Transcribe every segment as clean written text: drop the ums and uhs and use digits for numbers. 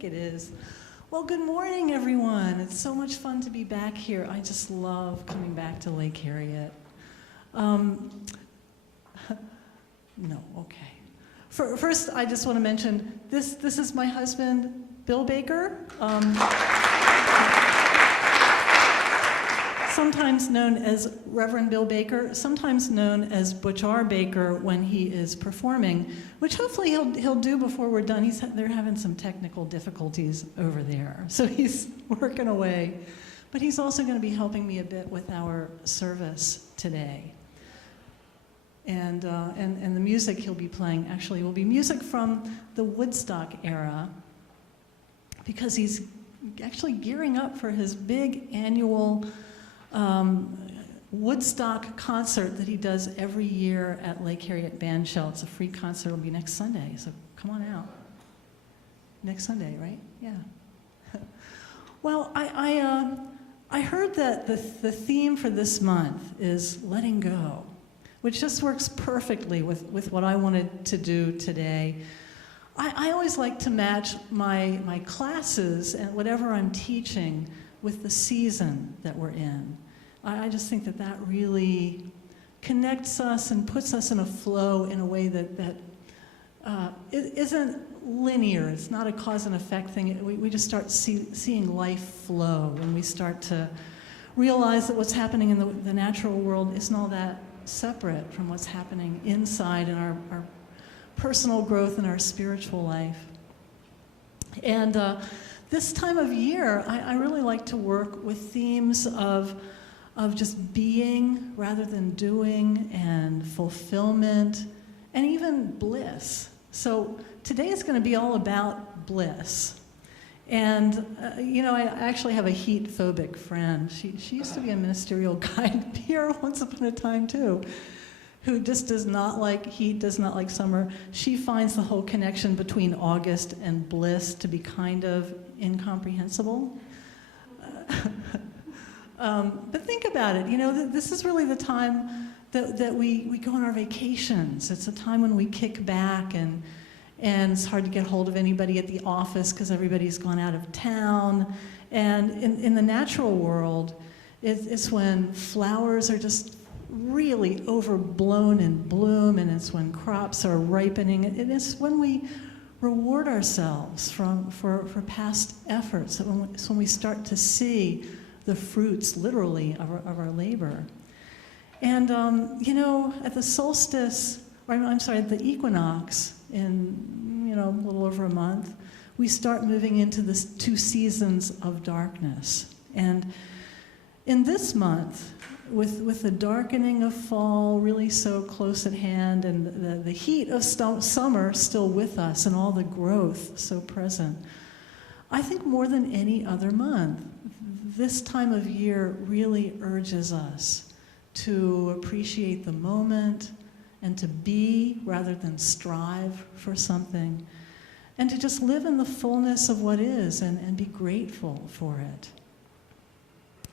think it is. Well, good morning, everyone. It's so much fun to be back here. I just love coming back to Lake Harriet. No, okay. First, I just want to mention, this is my husband, Bill Baker. Sometimes known as Reverend Bill Baker, sometimes known as Butch Baker when he is performing, which hopefully he'll do before we're done. They're having some technical difficulties over there, so he's working away. But he's also going to be helping me a bit with our service today. And the music he'll be playing actually will be music from the Woodstock era, because he's actually gearing up for his big annual Woodstock concert that he does every year at Lake Harriet Bandshell. It's a free concert. It'll be next Sunday, so come on out. Next Sunday, right? Yeah. Well, I heard that the theme for this month is letting go, which just works perfectly with what I wanted to do today. I always like to match my classes and whatever I'm teaching with the season that we're in. I just think that really connects us and puts us in a flow in a way that it isn't linear. It's not a cause and effect thing. We just start seeing life flow, and we start to realize that what's happening in the natural world isn't all that separate from what's happening inside in our personal growth and our spiritual life. And this time of year, I really like to work with themes of just being rather than doing, and fulfillment, and even bliss. So today is going to be all about bliss. And, I actually have a heat-phobic friend. She used to be a ministerial guide here once upon a time, too, who just does not like heat, does not like summer. She finds the whole connection between August and bliss to be kind of incomprehensible. But think about it. This is really the time that we go on our vacations. It's a time when we kick back, and it's hard to get hold of anybody at the office because everybody's gone out of town. And in the natural world, it's when flowers are just really overblown in bloom, and it's when crops are ripening. And it's when we reward ourselves for past efforts. It's when we start to see the fruits, literally, of our labor. And, at the solstice, at the equinox in, a little over a month, we start moving into the 2 seasons of darkness. And in this month, with the darkening of fall really so close at hand, and the heat of summer still with us, and all the growth so present, I think more than any other month, this time of year really urges us to appreciate the moment, and to be rather than strive for something, and to just live in the fullness of what is, and be grateful for it.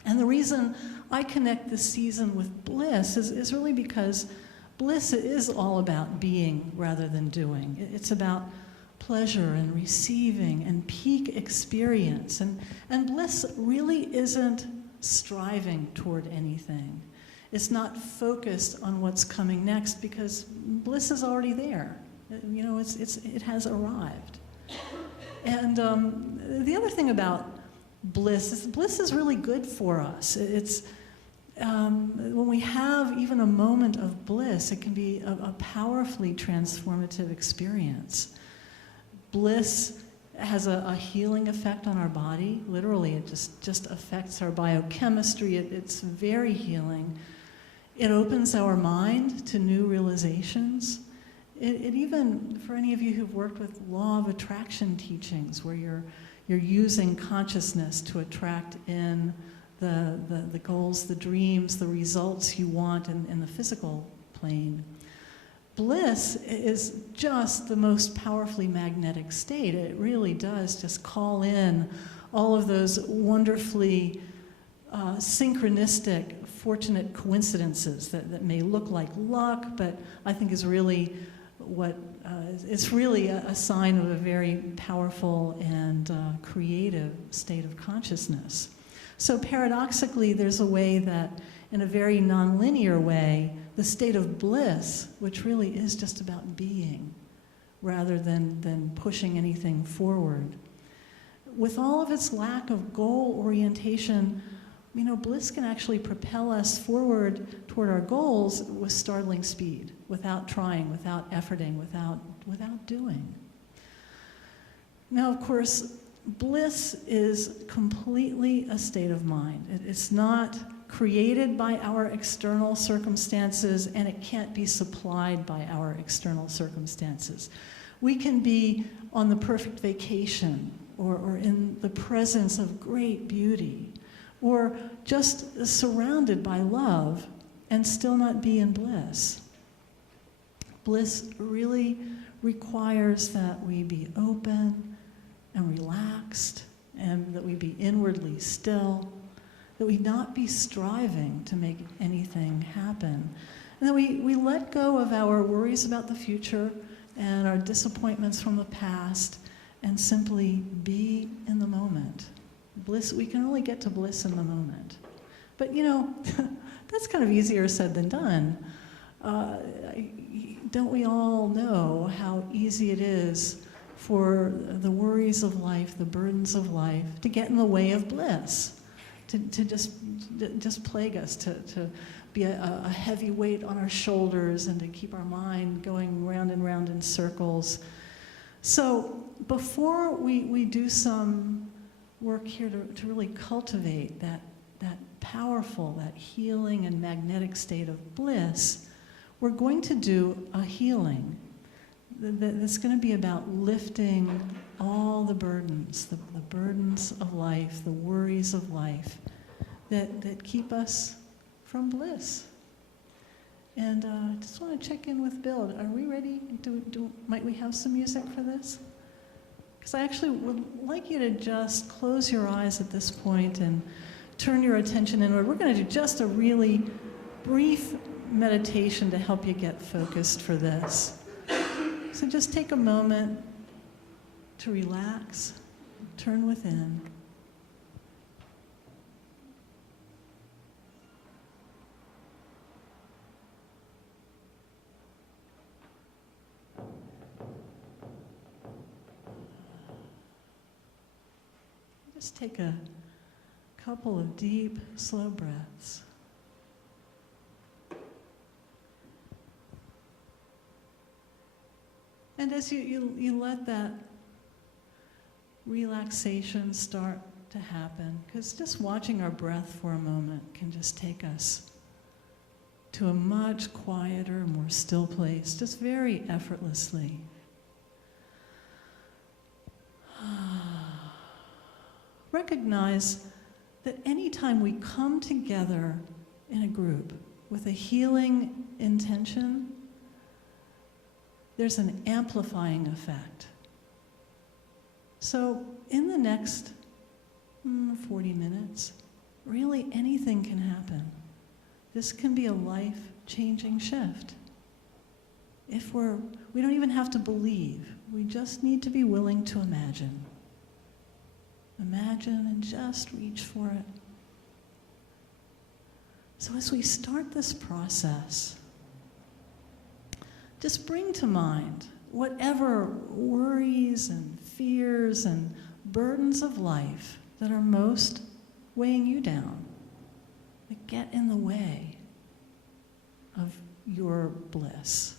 And the reason I connect this season with bliss is really because bliss is all about being rather than doing. It's about pleasure and receiving and peak experience. And bliss really isn't striving toward anything. It's not focused on what's coming next, because bliss is already there. It has arrived. And the other thing about bliss is really good for us. It's when we have even a moment of bliss, it can be a powerfully transformative experience. Bliss has a healing effect on our body. Literally, it just affects our biochemistry. It's very healing. It opens our mind to new realizations. It even, for any of you who've worked with law of attraction teachings, where you're using consciousness to attract in the goals, the dreams, the results you want in the physical plane. Bliss is just the most powerfully magnetic state. It really does just call in all of those wonderfully synchronistic, fortunate coincidences that may look like luck, but I think is really it's really a sign of a very powerful and creative state of consciousness. So paradoxically, there's a way that, in a very nonlinear way, the state of bliss, which really is just about being, rather than pushing anything forward, with all of its lack of goal orientation, bliss can actually propel us forward toward our goals with startling speed, without trying, without efforting, without doing. Now, of course, bliss is completely a state of mind. It's not created by our external circumstances, and it can't be supplied by our external circumstances. We can be on the perfect vacation, or in the presence of great beauty, or just surrounded by love and still not be in bliss. Bliss really requires that we be open and relaxed, and that we be inwardly still, that we not be striving to make anything happen, and that we let go of our worries about the future and our disappointments from the past, and simply be in the moment. Bliss, we can only get to bliss in the moment. But that's kind of easier said than done. Don't we all know how easy it is for the worries of life, the burdens of life, to get in the way of bliss, to just plague us, to be a heavy weight on our shoulders, and to keep our mind going round and round in circles. So before we do some work here to really cultivate that powerful, that healing and magnetic state of bliss, we're going to do a healing that's going to be about lifting all the burdens, the burdens of life, the worries of life that keep us from bliss. And I just want to check in with Bill. Are we ready? Might we have some music for this? Because I actually would like you to just close your eyes at this point and turn your attention inward. We're going to do just a really brief meditation to help you get focused for this. So just take a moment to relax, turn within. Just take a couple of deep, slow breaths. And as you let that relaxation start to happen, because just watching our breath for a moment can just take us to a much quieter, more still place, just very effortlessly. Recognize that anytime we come together in a group with a healing intention, there's an amplifying effect. So in the next 40 minutes, really anything can happen. This can be a life-changing shift. We don't even have to believe. We just need to be willing to imagine. Imagine and just reach for it. So as we start this process, just bring to mind whatever worries and fears and burdens of life that are most weighing you down, that get in the way of your bliss.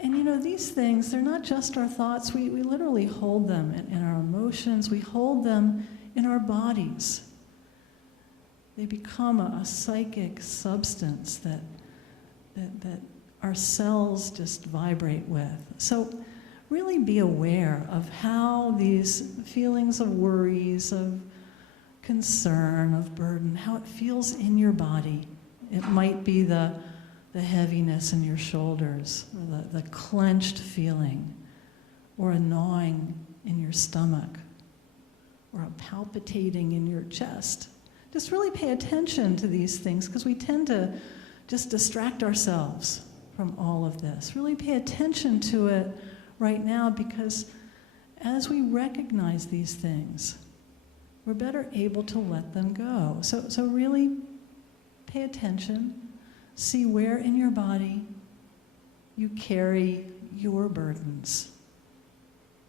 And these things, they're not just our thoughts. We literally hold them in our emotions. We hold them in our bodies. They become a psychic substance that our cells just vibrate with. So really be aware of how these feelings of worries, of concern, of burden, how it feels in your body. It might be the heaviness in your shoulders, or the clenched feeling, or a gnawing in your stomach, or a palpitating in your chest. Just really pay attention to these things, because we tend to just distract ourselves from all of this. Really pay attention to it right now, because as we recognize these things, we're better able to let them go. So really pay attention. See where in your body you carry your burdens.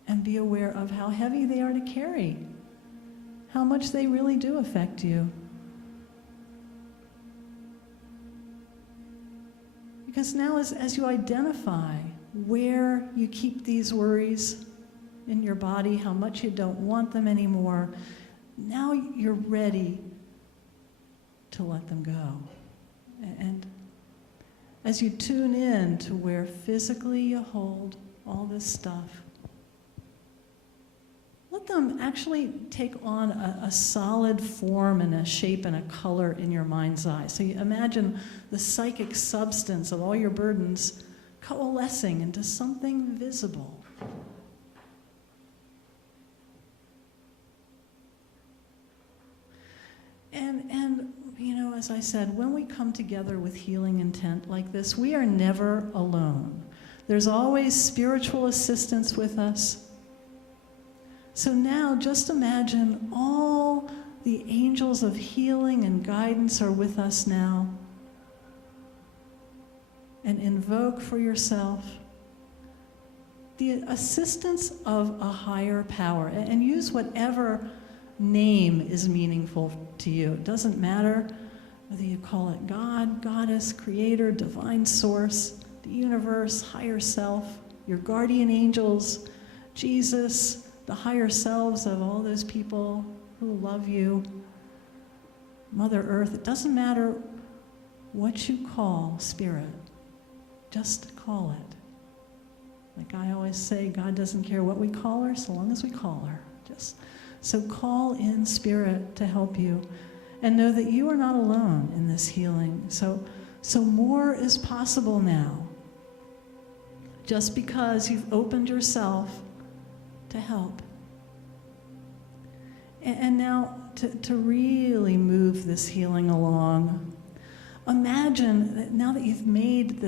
And be aware of how heavy they are to carry. How much they really do affect you. Because now as you identify where you keep these worries in your body, how much you don't want them anymore, now you're ready to let them go. And as you tune in to where physically you hold all this stuff, let them actually take on a solid form and a shape and a color in your mind's eye. So you imagine the psychic substance of all your burdens coalescing into something visible. And you know, as I said, when we come together with healing intent like this, we are never alone. There's always spiritual assistance with us. So now just imagine all the angels of healing and guidance are with us now. And invoke for yourself the assistance of a higher power. And use whatever name is meaningful to you. It doesn't matter whether you call it God, Goddess, Creator, Divine Source, the universe, higher self, your guardian angels, Jesus, the higher selves of all those people who love you, Mother Earth. It doesn't matter what you call Spirit. Just call it. Like I always say, God doesn't care what we call her, so long as we call her. So call in Spirit to help you, and know that you are not alone in this healing. So more is possible now. Just because you've opened yourself to help. And now to really move this healing along, imagine that now that you've made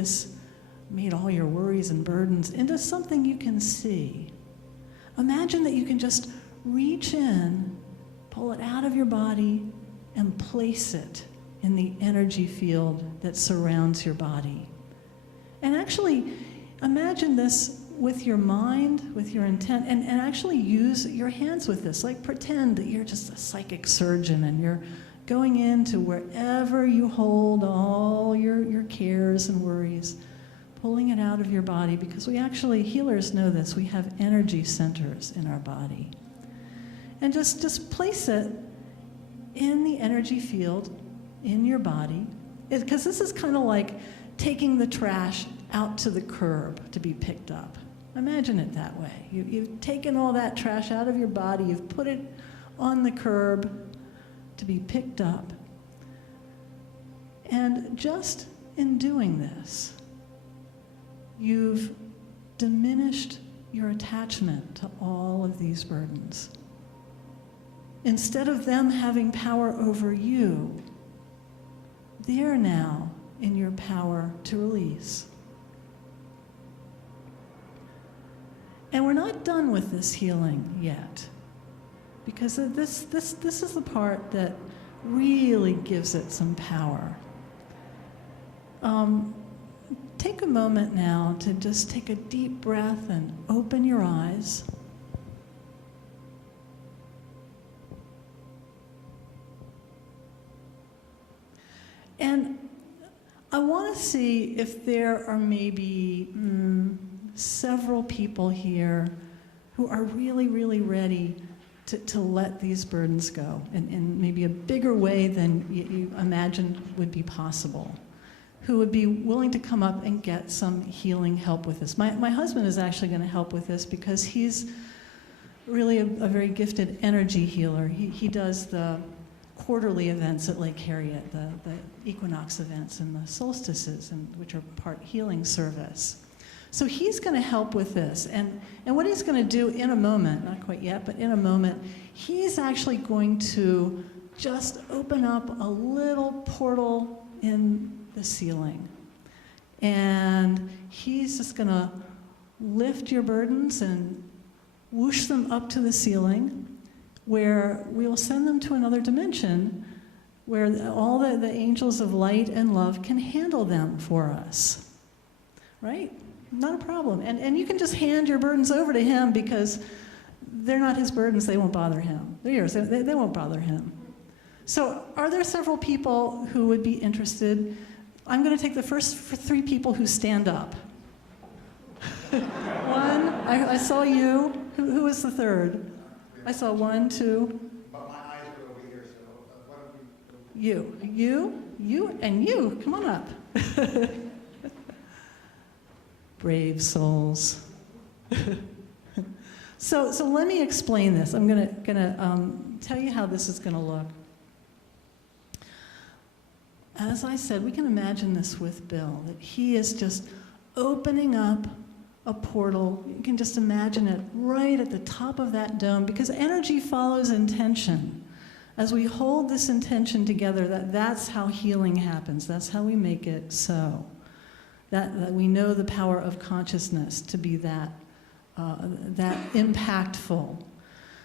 all your worries and burdens into something you can see. Imagine that you can just reach in, pull it out of your body, and place it in the energy field that surrounds your body. And actually, imagine this with your mind, with your intent, and actually use your hands with this. Like pretend that you're just a psychic surgeon and you're going into wherever you hold all your cares and worries, pulling it out of your body, because we actually, healers know this, we have energy centers in our body. And just place it in the energy field in your body, because this is kind of like taking the trash out to the curb to be picked up. Imagine it that way. You've taken all that trash out of your body, you've put it on the curb to be picked up. And just in doing this, you've diminished your attachment to all of these burdens. Instead of them having power over you, they're now in your power to release. And we're not done with this healing yet, because this is the part that really gives it some power. Take a moment now to just take a deep breath and open your eyes. And I want to see if there are maybe several people here who are really, really ready to let these burdens go in maybe a bigger way than you imagined would be possible, who would be willing to come up and get some healing help with this. My husband is actually going to help with this because he's really a very gifted energy healer. He does the quarterly events at Lake Harriet, the equinox events and the solstices, which are part healing service. So he's going to help with this. And what he's going to do in a moment, not quite yet, but in a moment, he's actually going to just open up a little portal in the ceiling. And he's just going to lift your burdens and whoosh them up to the ceiling, where we'll send them to another dimension where all the angels of light and love can handle them for us. Right? Not a problem. And you can just hand your burdens over to him, because they're not his burdens. They won't bother him. They're yours. They won't bother him. So are there several people who would be interested? I'm going to take the first 3 people who stand up. One, I saw you. Who was the third? I saw 1, 2. But my eyes are over here, so why don't we... You, and you. Come on up. Brave souls. So let me explain this. I'm gonna tell you how this is gonna look. As I said, we can imagine this with Bill, that he is just opening up a portal. You can just imagine it right at the top of that dome, because energy follows intention. As we hold this intention together, that's how healing happens. That's how we make it so. That we know the power of consciousness to be that impactful.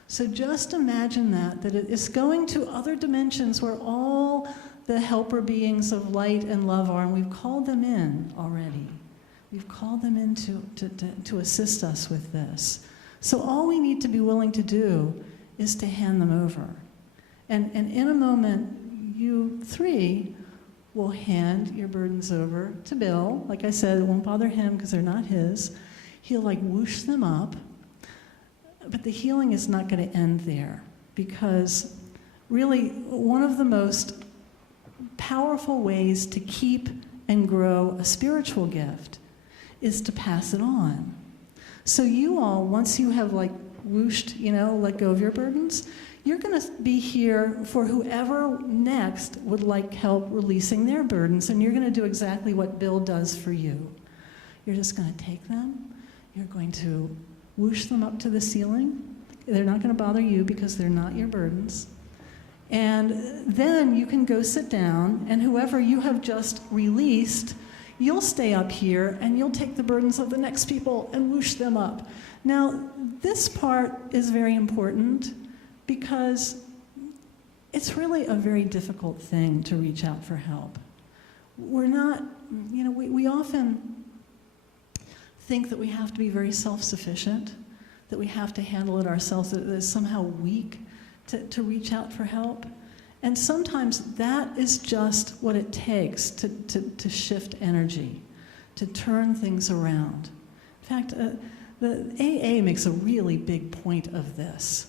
So just imagine that it's going to other dimensions where all the helper beings of light and love are, and we've called them in already. We've called them in to assist us with this. So all we need to be willing to do is to hand them over. And in a moment, you 3 will hand your burdens over to Bill. Like I said, it won't bother him because they're not his. He'll whoosh them up. But the healing is not going to end there, because really one of the most powerful ways to keep and grow a spiritual gift is to pass it on. So you all, once you have whooshed, let go of your burdens, you're going to be here for whoever next would like help releasing their burdens, and you're going to do exactly what Bill does for you. You're just going to take them, you're going to whoosh them up to the ceiling. They're not going to bother you because they're not your burdens. And then you can go sit down, and whoever you have just released, you'll stay up here and you'll take the burdens of the next people and whoosh them up. Now, this part is very important, because it's really a very difficult thing to reach out for help. We're not, we often think that we have to be very self-sufficient, that we have to handle it ourselves, that it's somehow weak to reach out for help. And sometimes that is just what it takes to shift energy, to turn things around. In fact, the AA makes a really big point of this.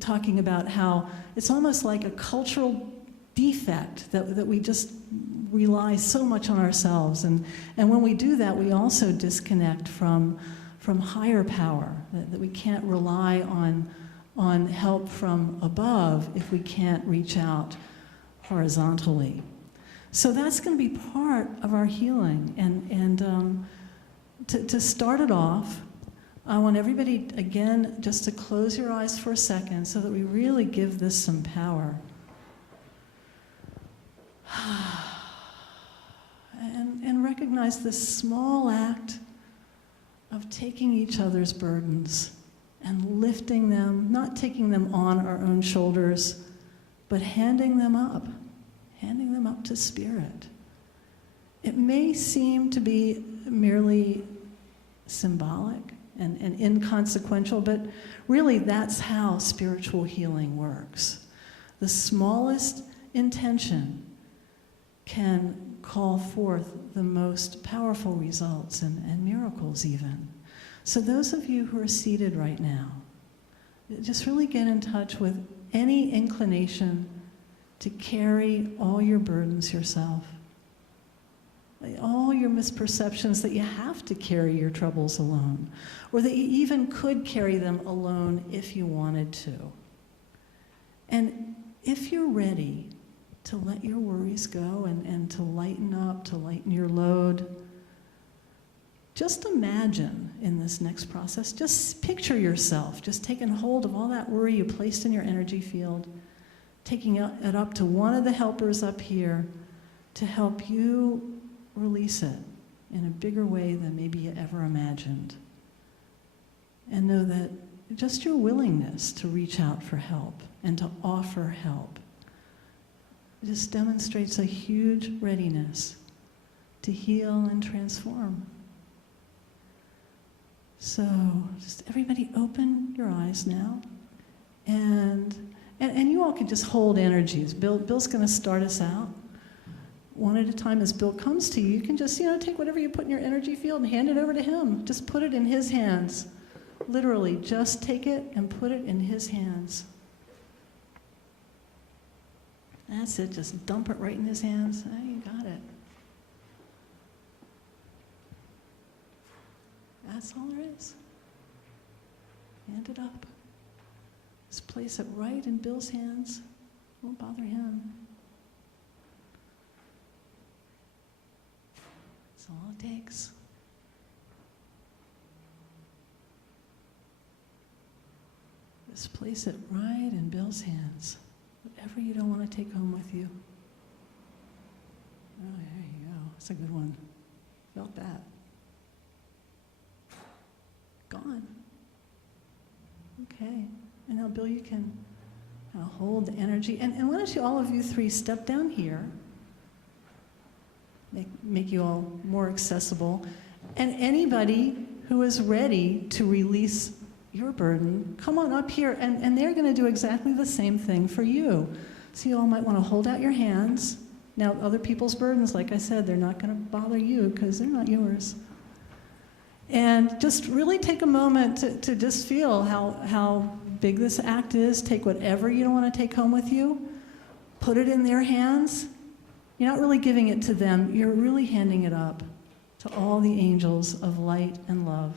Talking about how it's almost like a cultural defect that we just rely so much on ourselves, and when we do that, we also disconnect from higher power, that we can't rely on help from above if we can't reach out horizontally. So that's going to be part of our healing, and to start it off, I want everybody, again, just to close your eyes for a second so that we really give this some power. And recognize this small act of taking each other's burdens and lifting them, not taking them on our own shoulders, but handing them up to Spirit. It may seem to be merely symbolic and inconsequential, but really that's how spiritual healing works. The smallest intention can call forth the most powerful results and miracles even. So those of you who are seated right now, just really get in touch with any inclination to carry all your burdens yourself. All your misperceptions that you have to carry your troubles alone, or that you even could carry them alone if you wanted to. And if you're ready to let your worries go and to lighten up, to lighten your load, just imagine in this next process, just picture yourself just taking hold of all that worry you placed in your energy field, taking it up to one of the helpers up here to help you release it in a bigger way than maybe you ever imagined. And know that just your willingness to reach out for help and to offer help just demonstrates a huge readiness to heal and transform. So just everybody open your eyes now. And you all can just hold energies. Bill's going to start us out. One at a time, as Bill comes to you, you can just, take whatever you put in your energy field and hand it over to him. Just put it in his hands. Literally, just take it and put it in his hands. That's it, just dump it right in his hands. Oh, you got it. That's all there is. Hand it up. Just place it right in Bill's hands. Won't bother him. That's all it takes. Just place it right in Bill's hands. Whatever you don't want to take home with you. Oh, there you go. That's a good one. Felt that. Gone. Okay. And now, Bill, you can hold the energy. And why don't you, all of you three, step down here. Make you all more accessible. And anybody who is ready to release your burden, come on up here, and they're going to do exactly the same thing for you. So you all might want to hold out your hands. Now, other people's burdens, like I said, they're not going to bother you because they're not yours. And just really take a moment to just feel how big this act is. Take whatever you don't want to take home with you, put it in their hands. You're not really giving it to them. You're really handing it up to all the angels of light and love.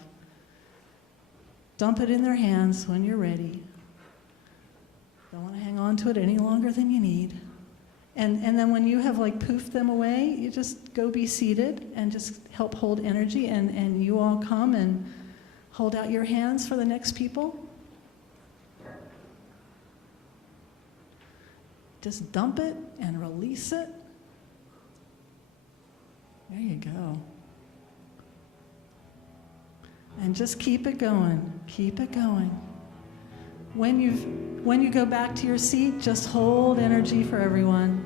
Dump it in their hands when you're ready. Don't want to hang on to it any longer than you need. And then when you have poofed them away, you just go be seated and just help hold energy, and you all come and hold out your hands for the next people. Just dump it and release it. There you go. And just keep it going. Keep it going. When you go back to your seat, just hold energy for everyone.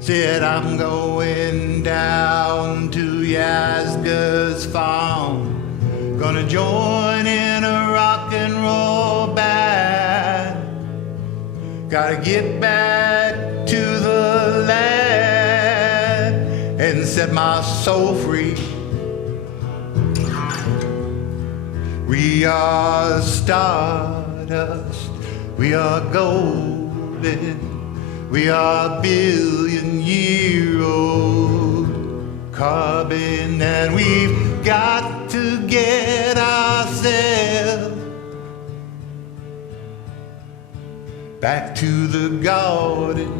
Said I'm going down to Yazga's farm, gonna join in a rock and roll band, gotta get back to the land and set my soul free. We are stardust, we are golden, we are billion-year-old carbon, and we've got to get ourselves back to the garden.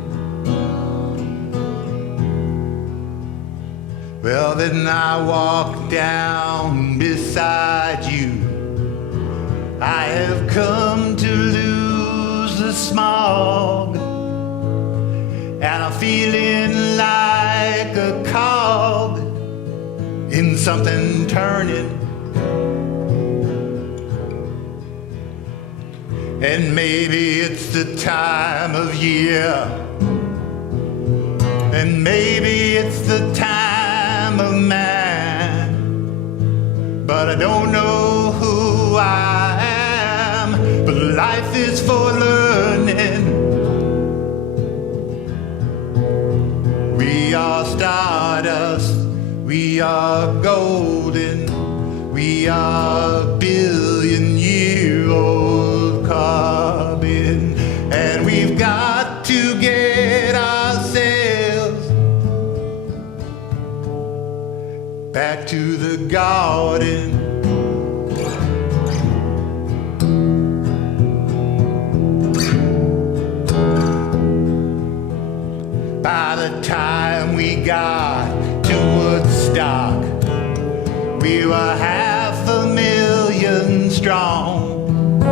Well, then I walk down beside you. I have come to lose the smog, and I'm feeling like a cog in something turning. And maybe it's the time of year, and maybe it's the time of man, but I don't know who I am, but life is for learning. We are stardust, we are golden, we are to the garden. By the time we got to Woodstock, we were 500,000 strong,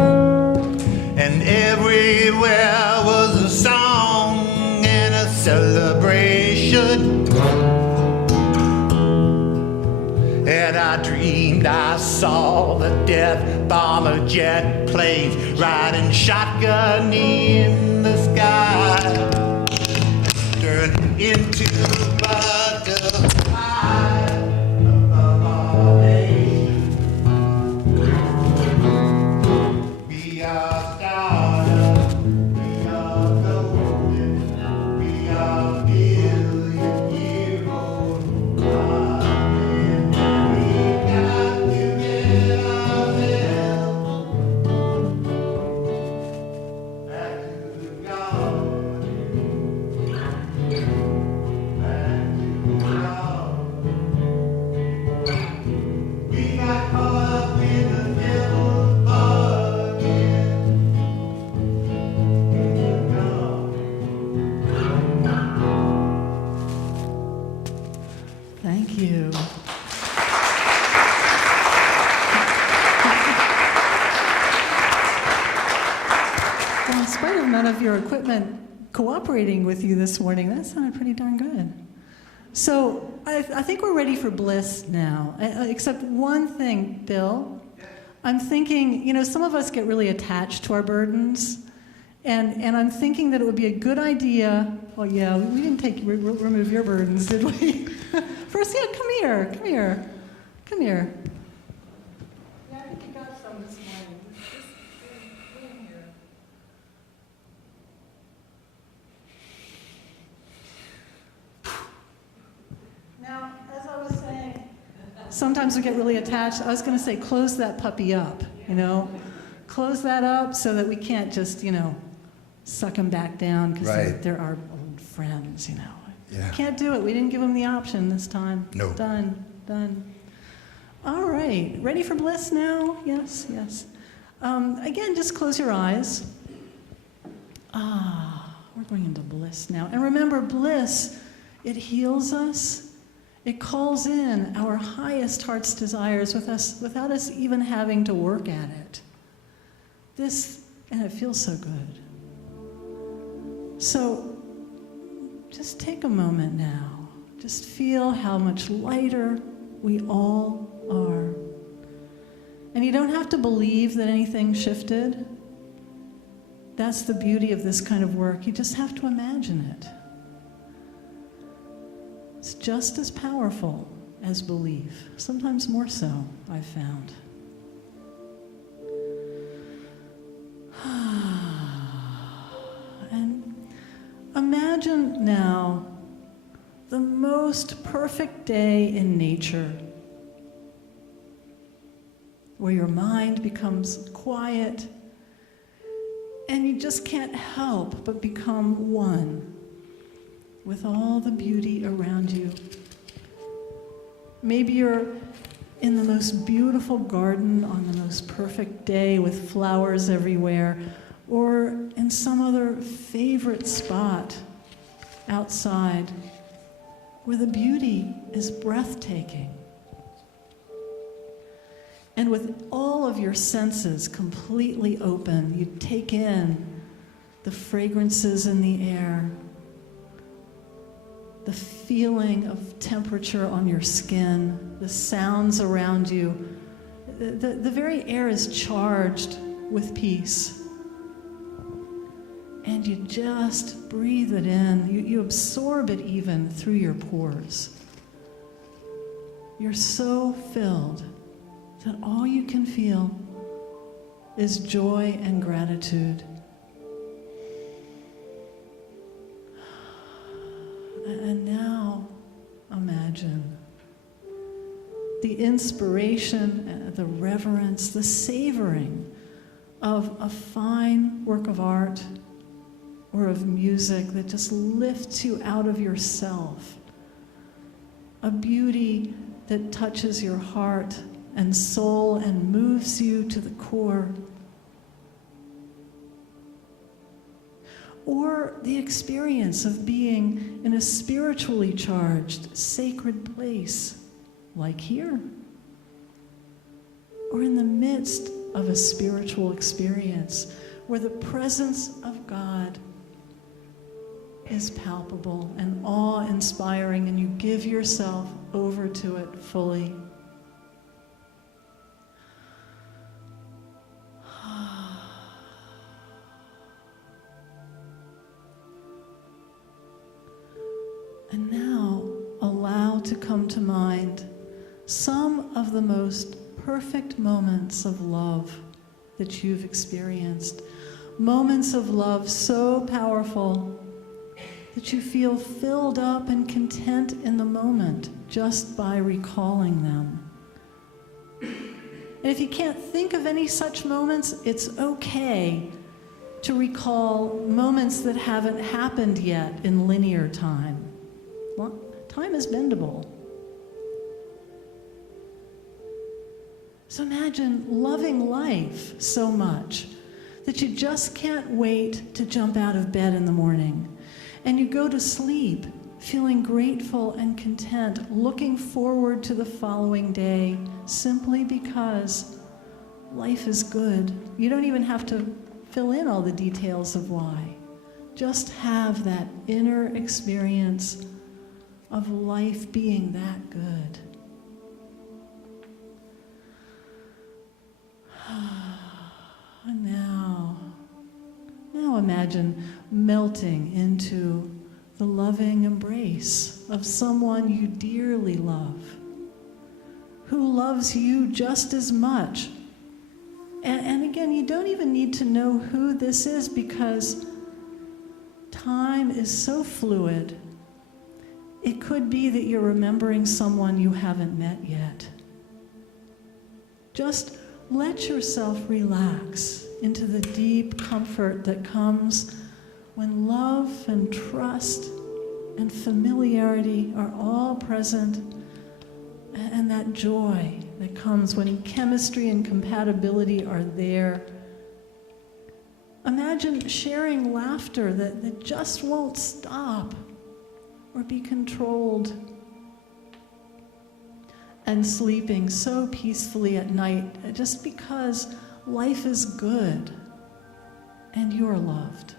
and everywhere was a song and a celebration. And I dreamed I saw the death bomber jet planes riding shotgun in the sky, turning into butterflies above all nations. We are stardust, we are golden, we are billion-year-old. We got to get ourselves back to the garden. We got caught up in the devil's bargain. Thank you. Well, in spite of none of your equipment cooperating with you this morning, that sounded pretty darn good. So I think we're ready for Bliss now, except one thing, Bill. I'm thinking, some of us get really attached to our burdens, and I'm thinking that it would be a good idea. Oh yeah, we didn't remove your burdens, did we? First, yeah, come here. Yeah, I think you got some this morning. Just in here. Now, as I was saying, sometimes we get really attached. I was going to say, close that puppy up, Close that up so that we can't just, suck them back down because Right. they're our old friends, Yeah. Can't do it. We didn't give them the option this time. No. Done. All right. Ready for Bliss now? Yes. Again, just close your eyes. We're going into Bliss now. And remember, Bliss, it heals us. It calls in our highest heart's desires without us even having to work at it. And it feels so good. So just take a moment now. Just feel how much lighter we all are. And you don't have to believe that anything shifted. That's the beauty of this kind of work. You just have to imagine it. It's just as powerful as belief, sometimes more so, I've found. And imagine now the most perfect day in nature, where your mind becomes quiet and you just can't help but become one with all the beauty around you. Maybe you're in the most beautiful garden on the most perfect day with flowers everywhere, or in some other favorite spot outside where the beauty is breathtaking. And with all of your senses completely open, you take in the fragrances in the air, the feeling of temperature on your skin, the sounds around you. The very air is charged with peace. And you just breathe it in. You absorb it even through your pores. You're so filled that all you can feel is joy and gratitude. And now, imagine the inspiration, the reverence, the savoring of a fine work of art or of music that just lifts you out of yourself. A beauty that touches your heart and soul and moves you to the core. Or the experience of being in a spiritually charged, sacred place, like here. Or in the midst of a spiritual experience where the presence of God is palpable and awe-inspiring, and you give yourself over to it fully. And now allow to come to mind some of the most perfect moments of love that you've experienced. Moments of love so powerful that you feel filled up and content in the moment just by recalling them. And if you can't think of any such moments, it's okay to recall moments that haven't happened yet in linear time. Well, time is bendable. So imagine loving life so much that you just can't wait to jump out of bed in the morning. And you go to sleep feeling grateful and content, looking forward to the following day simply because life is good. You don't even have to fill in all the details of why. Just have that inner experience of life being that good. And now imagine melting into the loving embrace of someone you dearly love, who loves you just as much. And again, you don't even need to know who this is because time is so fluid. It could be that you're remembering someone you haven't met yet. Just let yourself relax into the deep comfort that comes when love and trust and familiarity are all present, and that joy that comes when chemistry and compatibility are there. Imagine sharing laughter that just won't stop or be controlled, and sleeping so peacefully at night just because life is good and you're loved.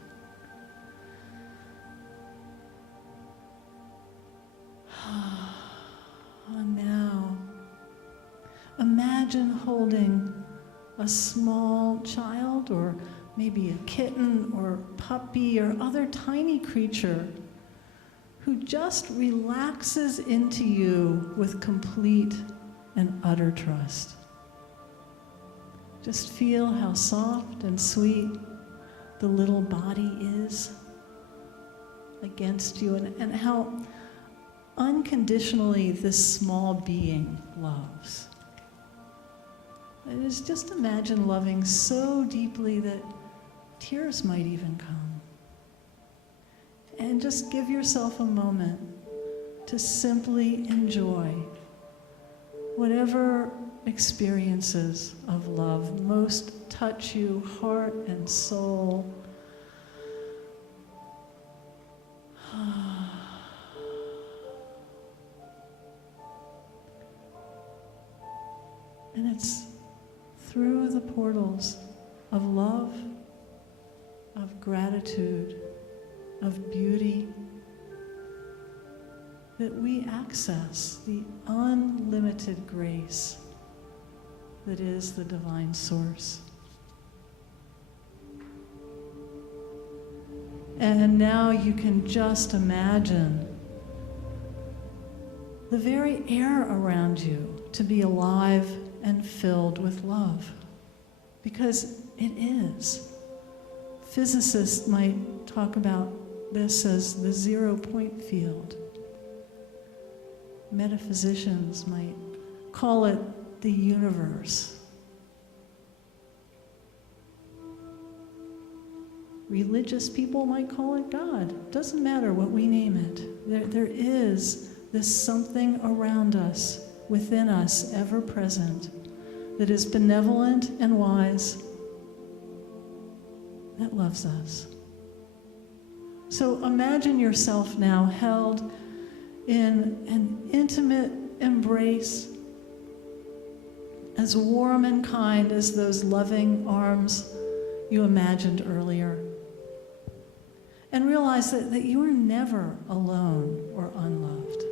And now, imagine holding a small child or maybe a kitten or puppy or other tiny creature who just relaxes into you with complete and utter trust. Just feel how soft and sweet the little body is against you, and how unconditionally this small being loves. It is just imagine loving so deeply that tears might even come. And just give yourself a moment to simply enjoy whatever experiences of love most touch you, heart and soul. And it's through the portals of love, of gratitude, of beauty, that we access the unlimited grace that is the divine source. And now you can just imagine the very air around you to be alive and filled with love, because it is. Physicists might talk about this as the 0-point field. Metaphysicians might call it the universe. Religious people might call it God. Doesn't matter what we name it. There is this something around us within us, ever present, that is benevolent and wise, that loves us. So imagine yourself now held in an intimate embrace, as warm and kind as those loving arms you imagined earlier. And realize that you are never alone or unloved.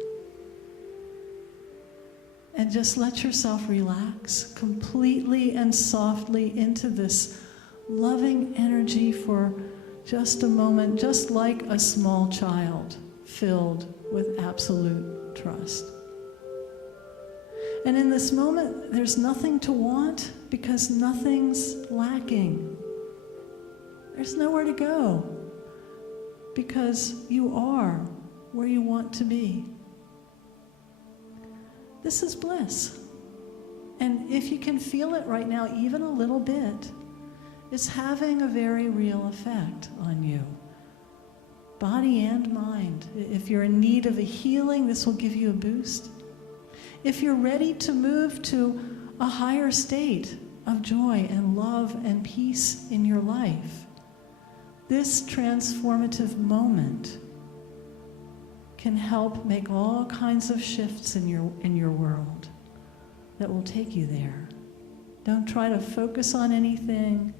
And just let yourself relax completely and softly into this loving energy for just a moment, just like a small child filled with absolute trust. And in this moment, there's nothing to want because nothing's lacking. There's nowhere to go because you are where you want to be. This is bliss. And if you can feel it right now, even a little bit, it's having a very real effect on you, body and mind. If you're in need of a healing, this will give you a boost. If you're ready to move to a higher state of joy and love and peace in your life, this transformative moment can help make all kinds of shifts in your world that will take you there. Don't try to focus on anything.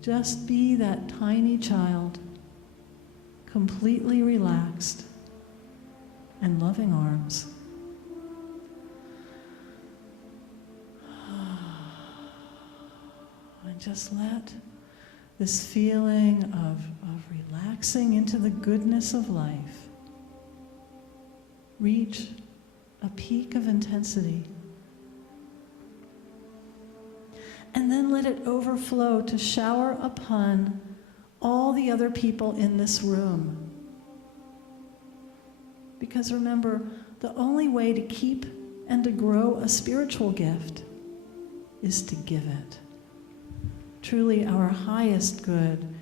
Just be that tiny child, completely relaxed and loving arms. And just let this feeling of relaxing into the goodness of life reach a peak of intensity. And then let it overflow to shower upon all the other people in this room. Because remember, the only way to keep and to grow a spiritual gift is to give it. Truly, our highest good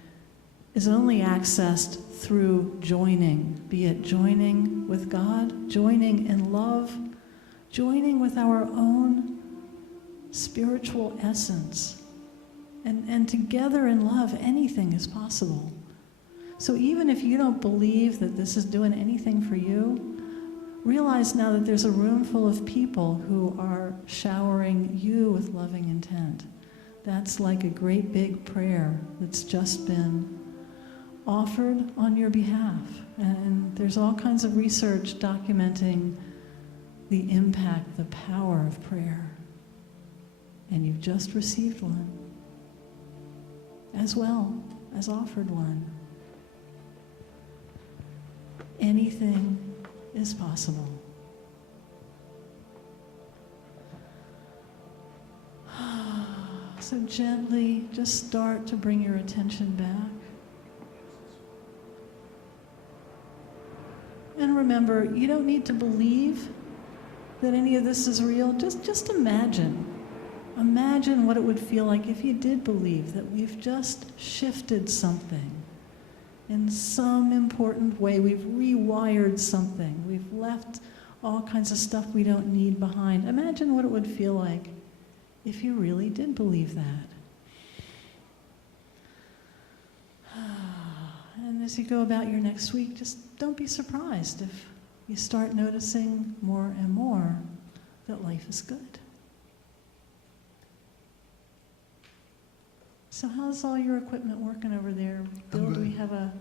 is only accessed through joining, be it joining with God, joining in love, joining with our own spiritual essence. And together in love, anything is possible. So even if you don't believe that this is doing anything for you, realize now that there's a room full of people who are showering you with loving intent. That's like a great big prayer that's just been offered on your behalf. And there's all kinds of research documenting the impact, the power of prayer. And you've just received one, as well as offered one. Anything is possible. So gently, just start to bring your attention back. And remember, you don't need to believe that any of this is real. Just imagine. Imagine what it would feel like if you did believe that we've just shifted something in some important way. We've rewired something. We've left all kinds of stuff we don't need behind. Imagine what it would feel like if you really did believe that. And as you go about your next week, just don't be surprised if you start noticing more and more that life is good. So how's all your equipment working over there? Bill, do we have a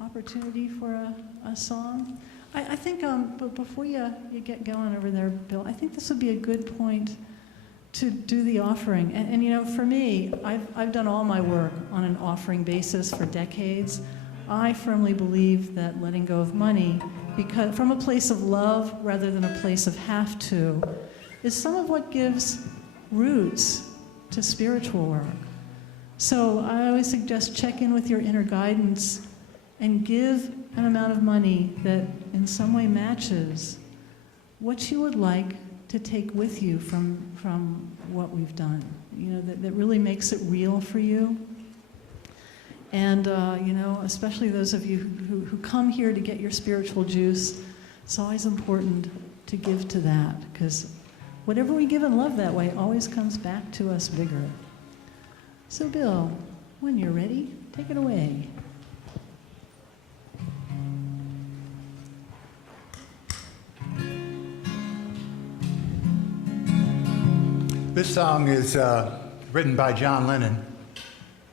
opportunity for a song? I think, but before you get going over there, Bill, I think this would be a good point to do the offering. And you know, for me, I've done all my work on an offering basis for decades. I firmly believe that letting go of money, because from a place of love rather than a place of have to, is some of what gives roots to spiritual work. So I always suggest check in with your inner guidance and give an amount of money that in some way matches what you would like to take with you from what we've done. You know, that really makes it real for you. And, you know, especially those of you who come here to get your spiritual juice, it's always important to give to that, because whatever we give in love that way always comes back to us bigger. So Bill, when you're ready, take it away. This song is written by John Lennon,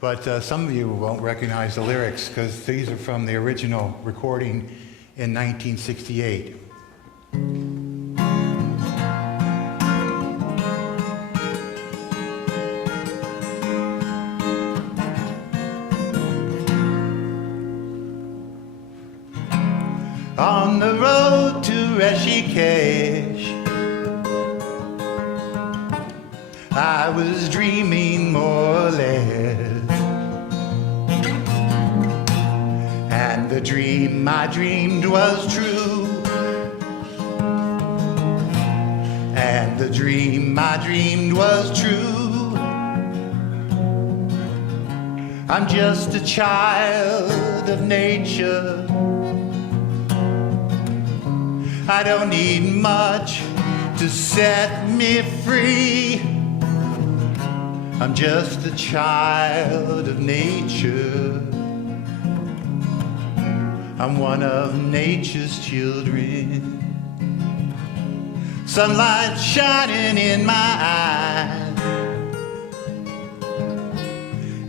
but some of you won't recognize the lyrics because these are from the original recording in 1968. On the road to Rishikesh, I was dreaming more or less, and the dream I dreamed was true, and the dream I dreamed was true. I'm just a child of nature, I don't need much to set me free. I'm just a child of nature. I'm one of nature's children. Sunlight shining in my eyes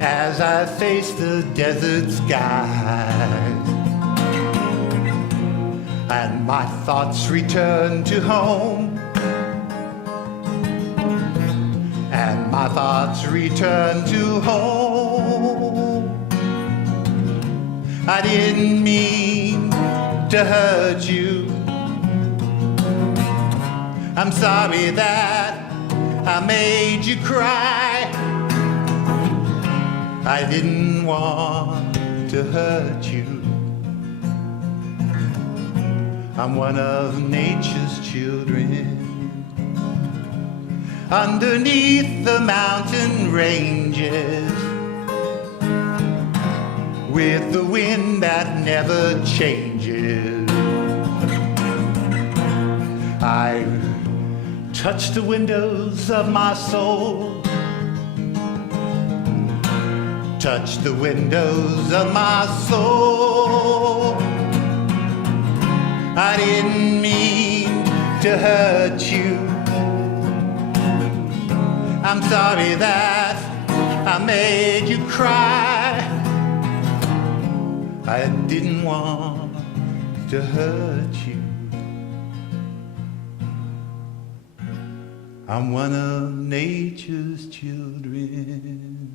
as I face the desert skies, and my thoughts return to home, and my thoughts return to home. I didn't mean to hurt you. I'm sorry that I made you cry. I didn't want to hurt you. I'm one of nature's children. Underneath the mountain ranges, with the wind that never changes, I touch the windows of my soul, touch the windows of my soul. I didn't mean to hurt you. I'm sorry that I made you cry. I didn't want to hurt you. I'm one of nature's children.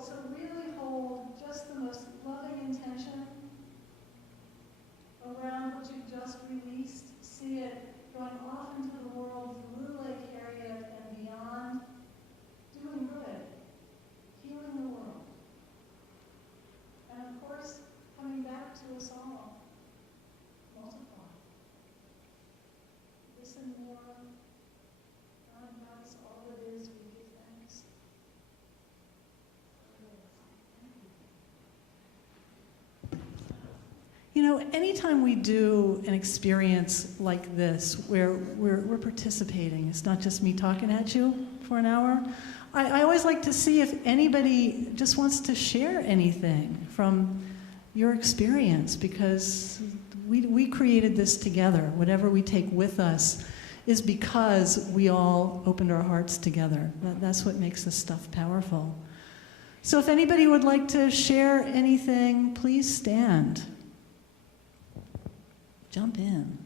So really hold just the most loving intention around what you just released. See it going off into the world, Blue Lake area and beyond, doing good, healing the world. And of course, coming back to us all, multiply. Listen more. God knows all it is. We give thanks. You know, anytime we do an experience like this, where we're participating, it's not just me talking at you for an hour, I always like to see if anybody just wants to share anything from your experience, because we created this together. Whatever we take with us is because we all opened our hearts together. That's what makes this stuff powerful. So if anybody would like to share anything, please stand. jump in.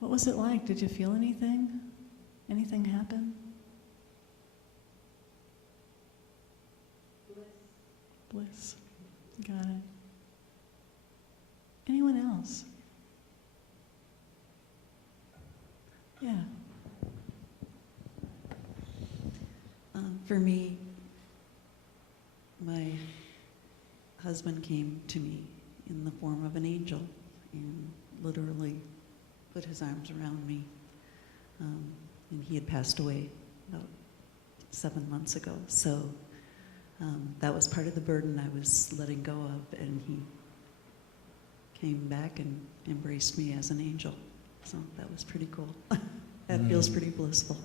What was it like? Did you feel anything? Anything happen? Bliss. Got it. Anyone else? Yeah. For me, my husband came to me in the form of an angel and literally put his arms around me. And he had passed away about 7 months ago. So that was part of the burden I was letting go of, and he came back and embraced me as an angel. So that was pretty cool. That feels pretty blissful.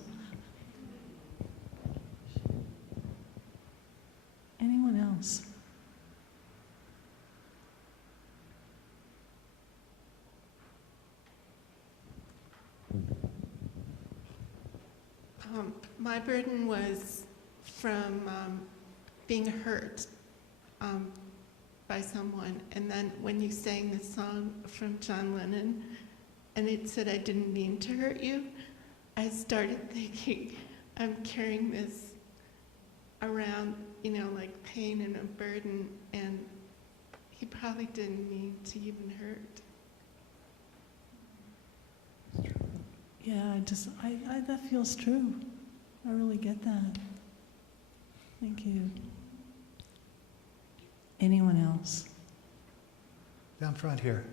Anyone else? My burden was from being hurt by someone. And then when you sang the song from John Lennon, and it said, "I didn't mean to hurt you," I started thinking, I'm carrying this around, like pain and a burden, and he probably didn't mean to even hurt. Yeah, I that feels true. I really get that. Thank you. Anyone else? Down front here.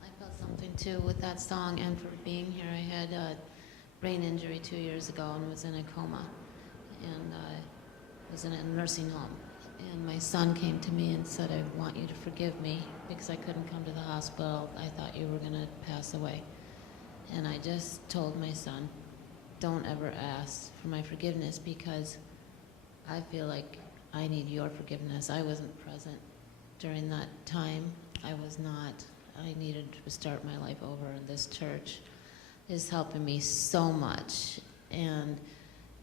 I felt something too with that song and for being here. I had a brain injury 2 years ago and was in a coma, and was in a nursing home. And my son came to me and said, "I want you to forgive me because I couldn't come to the hospital. I thought you were going to pass away." And I just told my son, don't ever ask for my forgiveness because I feel like I need your forgiveness. I wasn't present during that time. I was not. I needed to start my life over, and this church is helping me so much. And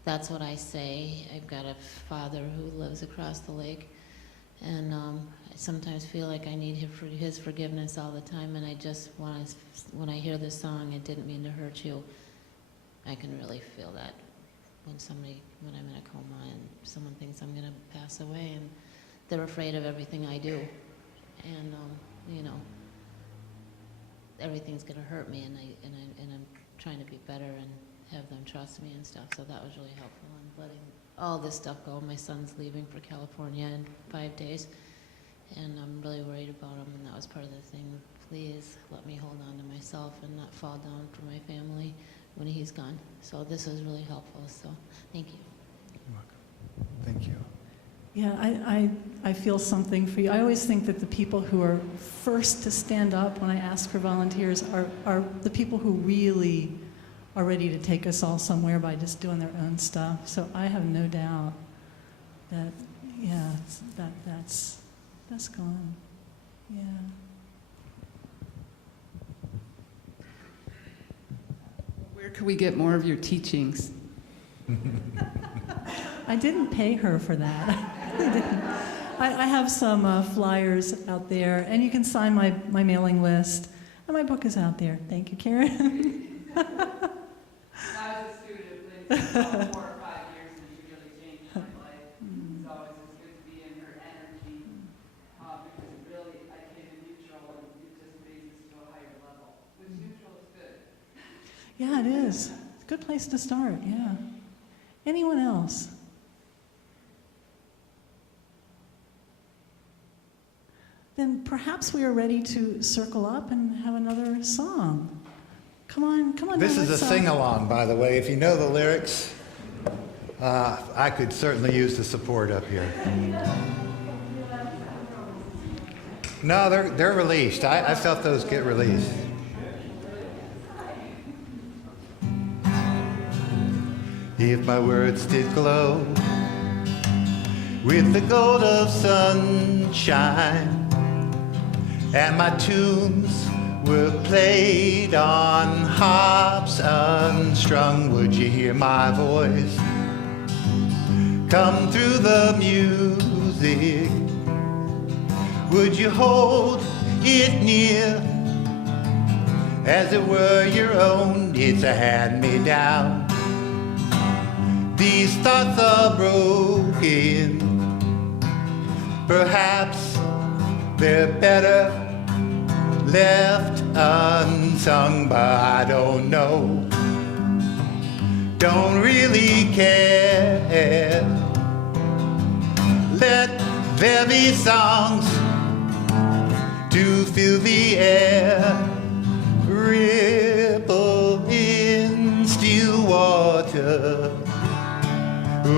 that's what I say. I've got a father who lives across the lake, and I sometimes feel like I need his forgiveness all the time, and I just want to, when I hear this song, "I didn't mean to hurt you," I can really feel that when I'm in a coma and someone thinks I'm going to pass away, and they're afraid of everything I do, and everything's going to hurt me, and I'm trying to be better and have them trust me and stuff. So that was really helpful in letting all this stuff go. My son's leaving for California in 5 days, and I'm really worried about him, and that was part of the thing. Please let me hold on to myself and not fall down for my family when he's gone. So this was really helpful, so thank you. You're welcome. Thank you. Yeah, I feel something for you. I always think that the people who are first to stand up when I ask for volunteers are the people who really are ready to take us all somewhere by just doing their own stuff. So I have no doubt that, yeah, that's gone. Yeah. Where could we get more of your teachings? I didn't pay her for that. I really didn't. I have some flyers out there, and you can sign my mailing list. And my book is out there. Thank you, Karen. I was a student of Lynn's for about 4 or 5 years, and she really changed my life. It's always good to be in her energy, because really I came in neutral, and it just raises to a higher level, which neutral is good. Yeah, it is. It's a good place to start, yeah. Anyone else? Then perhaps we are ready to circle up and have another song. Come on. This now, is a let's, sing-along, by the way. If you know the lyrics, I could certainly use the support up here. No, they're released. I felt those get released. If my words did glow with the gold of sunshine, and my tunes were played on harps unstrung. Would you hear my voice come through the music? Would you hold it near as it were your own? It's a hand-me-down. These thoughts are broken. Perhaps they're better left unsung, but I don't know. Don't really care. Let there be songs to fill the air. Ripple in still water,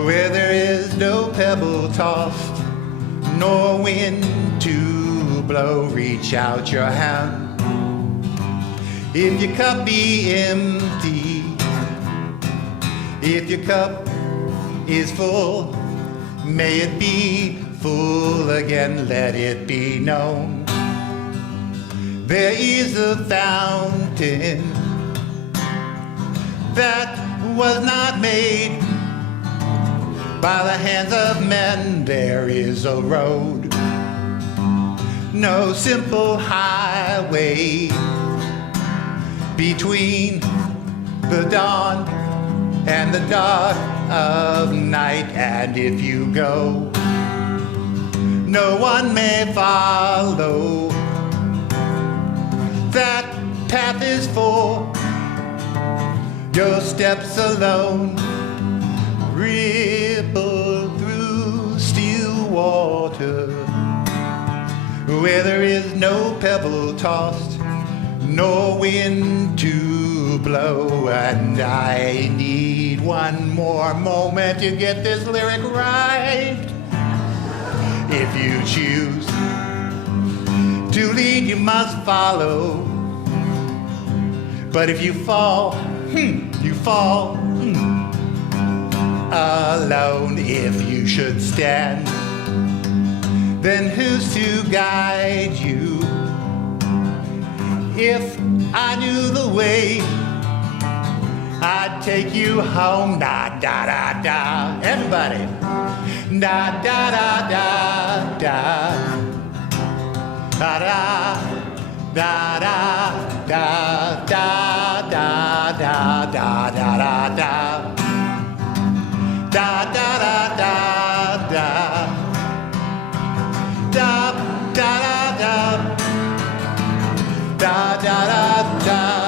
where there is no pebble tossed, nor wind to blow. Reach out your hand. If your cup be empty, if your cup is full, may it be full again. Let it be known there is a fountain that was not made by the hands of men. There is a road, no simple highway between the dawn and the dark of night. And if you go, no one may follow. That path is for your steps alone. Ripple through still water, where there is no pebble tossed, nor wind to blow. And I need one more moment to get this lyric right. If you choose to lead, you must follow. But if you fall, you fall alone. If you should stand, then who's to guide you? If I knew the way, I'd take you home. Da da da da. Everybody. Da da da da da. Da da da da da da da da da da da da. Da da da da da. Da da da da. Da da da da.